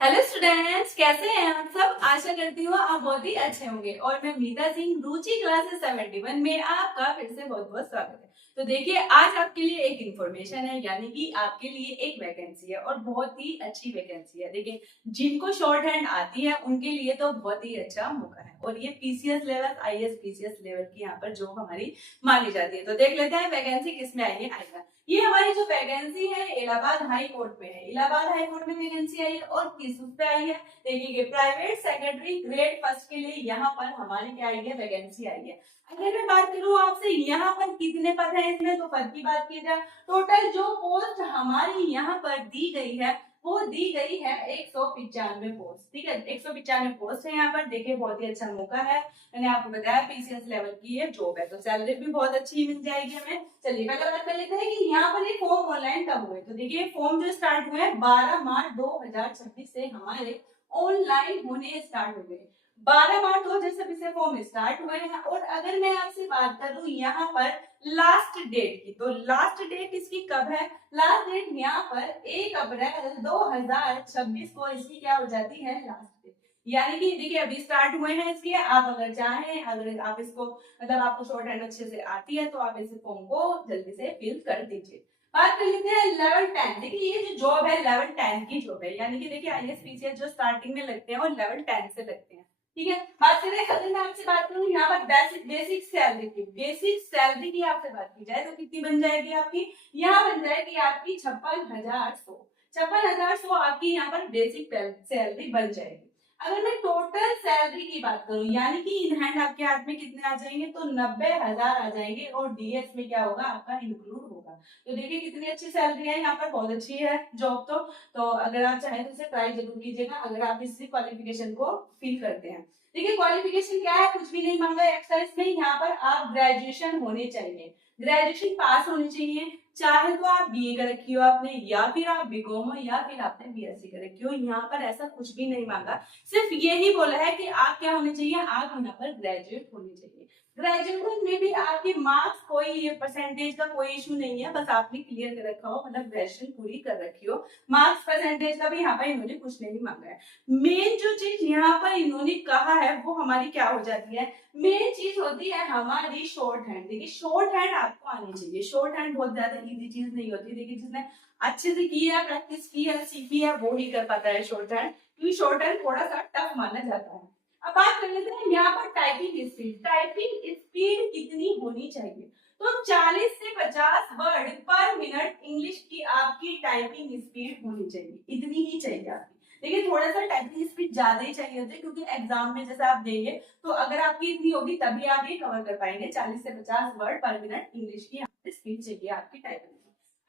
Hello students, कैसे हैं आप सब। आशा करती हूँ आप बहुत ही अच्छे होंगे। और मैं मीता सिंह, रुचि क्लासेस 71 में आपका फिर से बहुत बहुत स्वागत है। तो देखिए, आज आपके लिए एक इन्फॉर्मेशन है, यानी कि आपके लिए एक वैकेंसी है और बहुत ही अच्छी वैकेंसी है। देखिए, जिनको शॉर्ट हैंड आती है उनके लिए तो बहुत ही अच्छा मौका है और ये PCS level, IAS PCS level की यहाँ पर जॉब हमारी मानी जाती है। तो देख लेते हैं वैकेंसी किस में आई है। ये हमारी जो वैकेंसी है इलाहाबाद हाई कोर्ट में है। इलाहाबाद हाई कोर्ट में वैकेंसी आई है और किस उस पे आई है, देखिए प्राइवेट सेक्रेटरी ग्रेड फर्स्ट के लिए यहाँ पर हमारी क्या आई है, वैकेंसी आई है। अगर मैं बात करूँ आपसे यहाँ पर कितने पद है इसमें, तो पद की बात की जाए, टोटल जो पोस्ट हमारी यहाँ पर दी गई है वो दी गई है 195 पोस्ट। ठीक है, 195 पोस्ट है यहाँ पर। देखिए, बहुत ही अच्छा मौका है। मैंने आपको बताया पीसीएस लेवल की ये जॉब है, तो सैलरी भी बहुत अच्छी मिल जाएगी हमें। चलिए पहले बात कर लेते हैं कि यहाँ पर ये फॉर्म ऑनलाइन कब हुए। तो देखिए, फॉर्म जो स्टार्ट हुए हैं 12 मार्च 2026 से हमारे ऑनलाइन होने स्टार्ट हो गए। 12 मार्च 2026 से फॉर्म स्टार्ट हुए हैं। और अगर मैं आपसे बात करूं यहाँ पर लास्ट डेट की, तो लास्ट डेट इसकी कब है, लास्ट डेट यहाँ पर 1 अप्रैल 2026 को इसकी क्या हो जाती है, लास्ट डेट। यानी कि देखिए, अभी स्टार्ट हुए हैं इसके। आप अगर चाहें, अगर आप इसको मतलब आपको शॉर्ट हैंड अच्छे से आती है तो आप इस फॉर्म को जल्दी से फिल कर दीजिए। बात कर लेते हैं लेवल 10। देखिए, ये जो जॉब है लेवल 10 की जॉब है, यानी कि देखिए आईएएस पीसीएस जो स्टार्टिंग में लगते हैं वो लेवल 10 से लगते हैं। ठीक है, बात करें, अगर मैं आपसे बात करूं यहाँ पर बेसिक सैलरी की, बेसिक सैलरी की आपसे बात की जाए तो कितनी बन जाएगी आपकी, यहाँ बन जाएगी आपकी 56,100। 56,100 आपकी यहाँ पर बेसिक सैलरी बन जाएगी। अगर मैं टोटल सैलरी की बात करूं, यानी कि इन हैंड आपके हाथ में कितने आ जाएंगे, तो 90,000 आ जाएंगे और डीएस में क्या होगा, आपका इंक्लूड होगा। तो देखिए कितनी अच्छी सैलरी है यहाँ पर, बहुत अच्छी है जॉब। तो अगर आप चाहें तो इसे ट्राई जरूर कीजिएगा, अगर आप इस क्वालिफिकेशन को फिल करते हैं। देखिए, क्वालिफिकेशन क्या है, कुछ भी नहीं मांगा एक्स्ट्रा इसमें। यहाँ पर आप ग्रेजुएशन होने चाहिए, ग्रेजुएशन पास होनी चाहिए। चाहे तो आप बीए कर रखी हो आपने, या फिर आप बीकॉम हो, या फिर आपने बीएससी कर रखी हो। यहाँ पर ऐसा कुछ भी नहीं मांगा, सिर्फ यही बोला है कि आप क्या होने चाहिए, आप यहाँ पर ग्रेजुएट होने चाहिए। ग्रेजुएशन में भी आपके मार्क्स कोई परसेंटेज का कोई इशू नहीं है, बस आपने क्लियर कर रखा हो, मतलब ग्रेजुएशन पूरी कर रखी हो। मार्क्स परसेंटेज का भी यहाँ पर इन्होंने कुछ नहीं मांगा है। मेन जो चीज यहाँ पर इन्होंने कहा है वो हमारी क्या हो जाती है, मेन चीज होती है हमारी शॉर्ट हैंड। देखिए, शॉर्ट हैंड आपको आनी चाहिए। शॉर्ट हैंड बहुत ज्यादा इजी चीज नहीं होती। देखिए, जिसने अच्छे से की है, प्रैक्टिस की है, सीखी है, वो ही कर पाता है शॉर्ट हैंड, क्योंकि शॉर्ट हैंड थोड़ा सा टफ माना जाता है। अब बात कर लेते हैं यहाँ पर टाइपिंग स्पीड। टाइपिंग स्पीड कितनी होनी चाहिए, तो 40 से 50 वर्ड पर मिनट इंग्लिश की आपकी टाइपिंग स्पीड होनी चाहिए, इतनी ही चाहिए आपकी। देखिए, थोड़ा सा टाइपिंग स्पीड ज्यादा ही चाहिए होती है, क्योंकि एग्जाम में जैसे आप देंगे तो अगर आपकी इतनी होगी तभी आप ये कवर कर पाएंगे। 40 से 50 वर्ड पर मिनट इंग्लिश की स्पीड चाहिए आपकी टाइपिंग।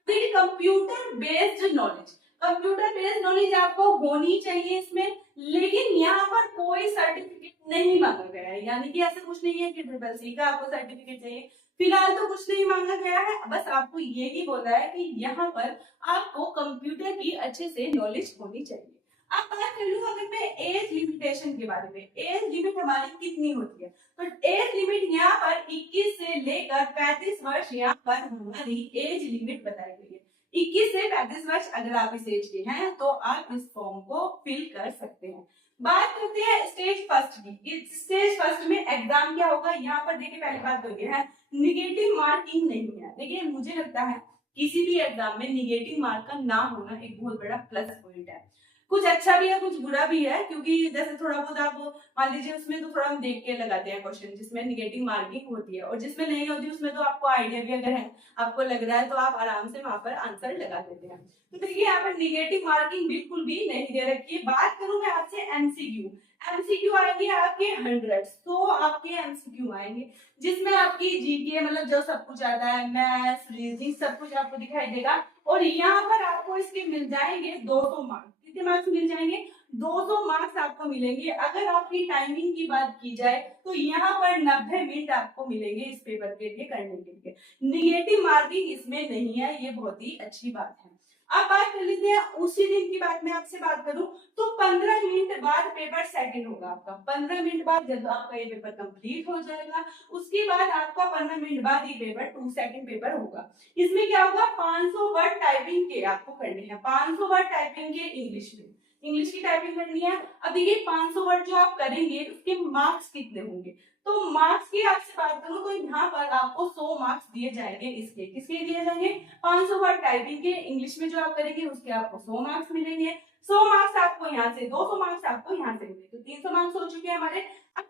देखिए, computer based knowledge, computer based knowledge आपको होनी चाहिए इसमें, लेकिन यहाँ पर कोई सर्टिफिकेट नहीं मांगा गया है। यानी कि ऐसा कुछ नहीं है कि ट्रिपल सी का आपको सर्टिफिकेट चाहिए, फिलहाल तो कुछ नहीं मांगा गया है। बस आपको यही बोला है कि यहाँ पर आपको कंप्यूटर की अच्छे से नॉलेज होनी चाहिए। अब बात कर लूं अगर मैं एज लिमिटेशन के बारे में, एज लिमिट हमारी कितनी होती है, तो एज लिमिट यहाँ पर 21 से लेकर 35 वर्ष यहाँ पर हमारी एज लिमिट बताई गई है। 21 से 35 वर्ष अगर आप इस एज के हैं तो आप इस फॉर्म को फिल कर सकते हैं। बात करते हैं स्टेज फर्स्ट की। स्टेज फर्स्ट में एग्जाम क्या होगा, यहाँ पर देखिए पहली बात तो ये है, निगेटिव मार्किंग नहीं है। देखिए, मुझे लगता है किसी भी एग्जाम में निगेटिव मार्क का ना होना एक बहुत बड़ा प्लस पॉइंट है। कुछ अच्छा भी है, कुछ बुरा भी है, क्योंकि जैसे थोड़ा बहुत आप मान लीजिए उसमें तो थोड़ा हम देख के लगाते हैं क्वेश्चन, जिसमें निगेटिव मार्किंग होती है, और जिसमें नहीं होती उसमें तो आपको आइडिया भी अगर है, आपको लग रहा है, तो आप आराम से वहां पर आंसर लगा देते हैं। तो देखिए, यहाँ पर निगेटिव मार्किंग बिल्कुल भी नहीं दे रखी है। बात करूं मैं आपसे एमसीक्यू, एमसीक्यू आएंगे आपके 100, तो आपके एमसीक्यू आएंगे जिसमें आपकी जीके मतलब जो सब कुछ आता है, मैथ्स, रीजनिंग, सब कुछ आपको दिखाई देगा। और यहाँ पर आपको इसके मिल जाएंगे 200 मार्क्स। कितने मार्क्स मिल जाएंगे, 200 मार्क्स आपको मिलेंगे। अगर आपकी टाइमिंग की बात की जाए तो यहाँ पर 90 मिनट आपको मिलेंगे इस पेपर के लिए करने के लिए। निगेटिव मार्किंग इसमें नहीं है, ये बहुत ही अच्छी बात है। अब बात कर लेते हैं उसी दिन की बात, मैं आपसे बात करूं तो 15 मिनट बाद पेपर सेकंड होगा आपका। 15 मिनट बाद जब आपका ये पेपर कंप्लीट हो जाएगा, उसके बाद आपका 15 मिनट बाद ये पेपर 2 सेकंड पेपर होगा। इसमें क्या होगा, 500 वर्ड टाइपिंग के आपको करने हैं, 500 वर्ड टाइपिंग के इंग्लिश में। इंग्लिश की टाइपिंग करनी है। अब देखिए 500 वर्ड जो आप करेंगे उसके मार्क्स कितने होंगे, तो मार्क्स की आपसे बात करूं तो यहाँ पर आपको 100 मार्क्स दिए जाएंगे। इसके किसके दिए जाएंगे, 500 वर्ड टाइपिंग के इंग्लिश में जो आप करेंगे उसके आपको 100 मार्क्स मिलेंगे। 100 मार्क्स आपको यहाँ से, 200 मार्क्स आपको यहाँ से मिलेंगे, तो 300 मार्क्स हो चुके हैं हमारे। अब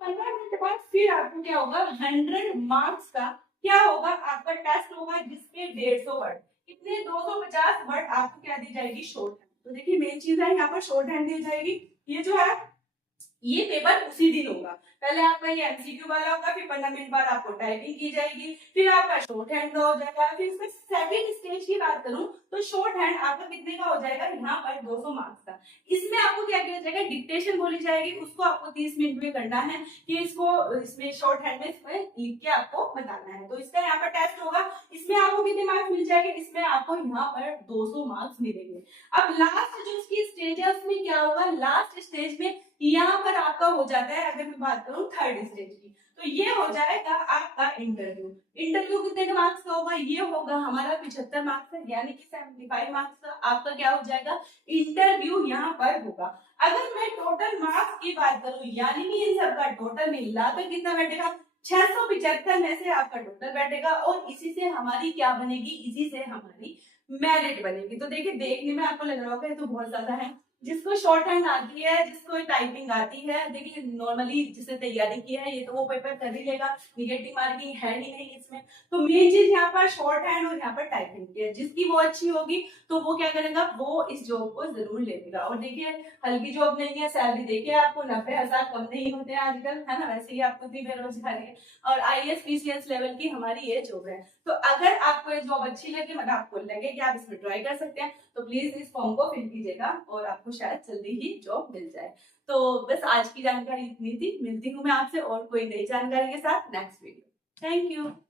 15 मिनट के बाद फिर आपको क्या होगा, 100 मार्क्स का क्या होगा, आपका टेस्ट होगा जिसपे 150 वर्ड, कितने 250 वर्ड आपको क्या दी जाएगी, शॉर्ट हैंड। तो देखिए मेन चीज है यहाँ पर शॉर्ट हैंड दी जाएगी। ये जो है ये पेपर उसी दिन होगा, पहले आपका ये एमसीक्यू वाला होगा, फिर 15 मिनट बाद आपको टाइपिंग की जाएगी, फिर आपका शॉर्ट हैंड हो जाएगा। फिर इसमें सेकंड स्टेज की बात करूं तो शॉर्ट हैंड आपका कितने का हो जाएगा, यहाँ पर 200 मार्क्स का। इसमें आपको क्या किया जाएगा, डिक्टेशन बोली जाएगी, उसको आपको 30 मिनट में करना है कि इसको इसमें शॉर्ट हैंड में इसमें लिख के आपको बताना है। तो इसका यहाँ पर टेस्ट होगा, इसमें आपको कितने मार्क्स मिल जाएंगे, इसमें आपको यहाँ पर 200 मार्क्स मिलेंगे। अब लास्ट जो इसकी स्टेज है उसमें क्या होगा, लास्ट स्टेज में यहाँ पर आपका हो जाता है, अगर मैं बात करूं थर्ड स्टेज की, तो ये हो जाएगा आपका इंटरव्यू। इंटरव्यू कितने मार्क्स का होगा, ये होगा हमारा 75 मार्क्स का, यानी कि 75 मार्क्स का आपका क्या हो जाएगा, इंटरव्यू यहाँ पर होगा। अगर मैं टोटल मार्क्स की बात करूं, यानी कि इन सबका टोटल मिलाकर कितना बैठेगा, 675 में से आपका टोटल बैठेगा, और इसी से हमारी क्या बनेगी, इसी से हमारी मेरिट बनेगी। तो देखिए देखने में आपको लग रहा होगा ये तो बहुत ज्यादा है, जिसको शॉर्ट हैंड आती है, जिसको टाइपिंग आती है, देखिए नॉर्मली जिसने तैयारी की है ये तो वो पेपर कर ही लेगा, निगेटिव मार्किंग है ही नहीं इसमें। तो मेन चीज यहाँ पर शॉर्ट हैंड और यहाँ पर टाइपिंग की है, जिसकी वो अच्छी होगी तो वो क्या करेगा, वो इस जॉब को जरूर ले लेगा। और देखिए हल्की जॉब नहीं है, सैलरी देखिए आपको 90,000 कम नहीं होते हैं आजकल, है ना, वैसे ही आपको इतनी बेरोजगारी है, और IAS PCS लेवल की हमारी ये जॉब है। तो अगर आपको ये जॉब अच्छी लगे, मतलब आपको लगे कि आप इसमें ट्राई कर सकते हैं, तो प्लीज इस फॉर्म को फिल कीजिएगा और आपको शायद जल्दी ही जॉब मिल जाए। तो बस आज की जानकारी इतनी थी, मिलती हूँ मैं आपसे और कोई नई जानकारी के साथ नेक्स्ट वीडियो। Thank you.